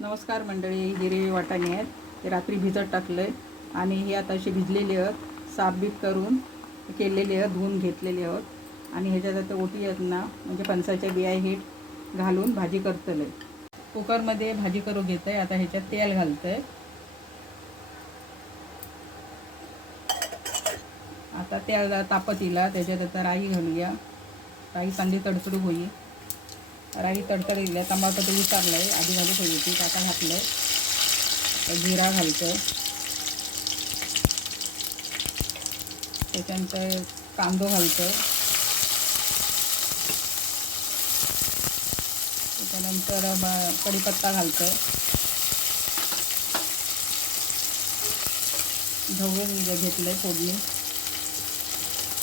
नमस्कार मंडळी, हिरवे वाटाणे आहेत ते रात्री भिजत टाकले आणि हे आता असे भिजलेले आहेत, साफबीत करून केलेले आहेत, धुवून घेतलेले आहेत आणि ह्याच्यात आता ओटी आहेत ना, म्हणजे फणसाच्या बिया हे घालून भाजी करतले. कुकरमध्ये भाजी करून घेत आहे. आता ह्याच्यात तेल घालतं आहे. आता तेल तापत येईल, त्याच्यात आता राई घालूया. राई चांगली तडतडू होईल. राई तडतडीला टमाटर विचारलं आहे, आधी घालून ठेवायची, आता घातलं आहे. जिरा घालतं, त्याच्यानंतर कांदो घालतं, त्याच्यानंतर कढीपत्ता घालतं, ढवळून घेतलं आहे फोडणी.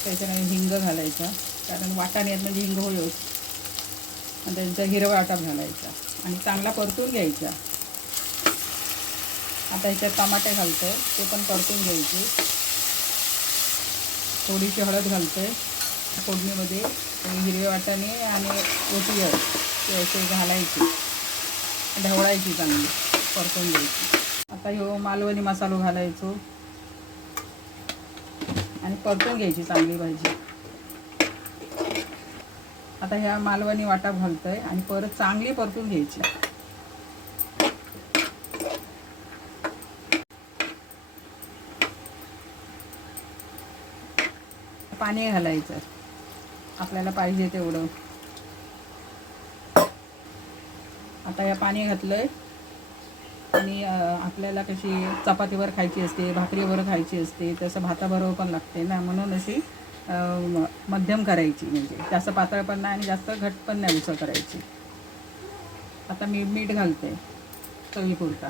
त्याच्यानंतर हिंग घालायचा, कारण वाटाणे आहेत म्हणजे हिंग होईल. आणि त्यांचा हिरवा वाटा घालायचा आणि चांगला परतून घ्यायचा. आता ह्याच्यात टमाटे घालतं, ते पण परतून घ्यायचे. थोडीशी हळद घालते फोडणीमध्ये. हिरवे वाटाणे आणि ओटी ते असे घालायचे, ढवळायची, चांगली परतून घ्यायची. आता ह्यो मालवणी मसालो घालायचो आणि परतून घ्यायची चांगली भाजी. आता ह्या मालवणी वाटा घालतोय आणि परत चांगली परतून घ्यायची. पाणी घालायचं आपल्याला पाहिजे तेवढं. आता या पाणी घातलंय आणि आपल्याला कशी चपातीवर खायची असते, भाकरीवर खायची असते, तसं भाताबरोबर पण लागते ना, म्हणून अशी मध्यम करायची, म्हणजे जास्त पातळ पण नाही आणि जास्त घट पण नाही उसळ करायची. आता मी मीठ घालते चवीपुरता.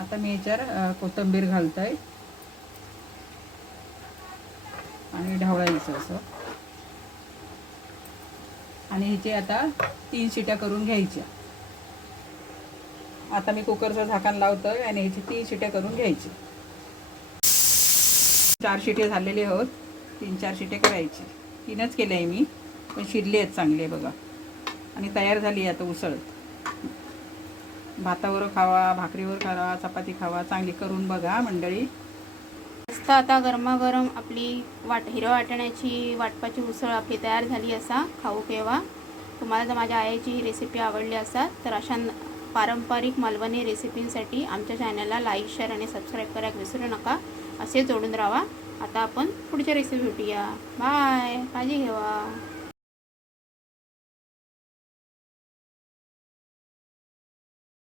आता मी ह्याच्यावर कोथिंबीर घालतोय आणि ढवळायचं असं. आणि ह्याचे आता 3 शिट्या करून घ्यायच्या. आता मी कुकरचं झाकण लावतोय आणि ह्याची 3 शिट्या करून घ्यायची. 4 शिट्या झालेले आहेत, 3-4 शिट्या करायची. 3च केले आहे मी, पण शिरले आहेत चांगले बघा. आणि तयार झाली आता उसळ. भातावर खावा, भाकरीवर खावा, चपाती खावा, चांगली करून बघा मंडळी. मस्त आता गरमागरम आपली हिरव्या वाटाण्याची वाटपाची उसळ आपली तयार झाली असा. खाऊ केव्हा. तुम्हाला जर माझ्या आईची ही रेसिपी आवडली असेल तर अशा पारंपरिक मालवणी रेसिपींसाठी आमच्या चॅनलला लाईक, शेअर आणि सबस्क्राईब करायला विसरू नका. असे जोडून राहा. आता आपण पुढच्या रेसिपी भेटूया. बाय. काळजी घ्या.